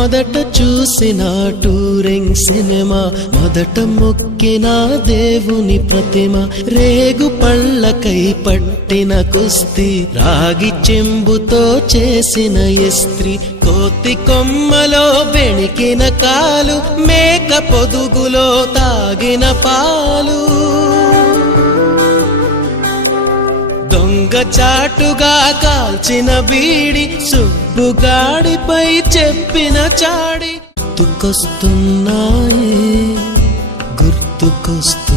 మొదట చూసిన touring cinema, మొదట మొక్కిన దేవుని ప్రతిమ, రేగు పళ్ళకై పట్టిన కుస్తీ, రాగి చెంబుతో చేసిన ఇస్త్రీ, కోతి కొమ్మలో బెణికిన కాలు, మేక పొదుగులో తాగిన పాలు, దొంగ చాటుగా కాల్చిన బీడి, సుబ్బుగాడిపై చెప్పిన చాడి. గుర్తుకొస్తున్నాయి, గుర్తుకొస్తున్నాయి.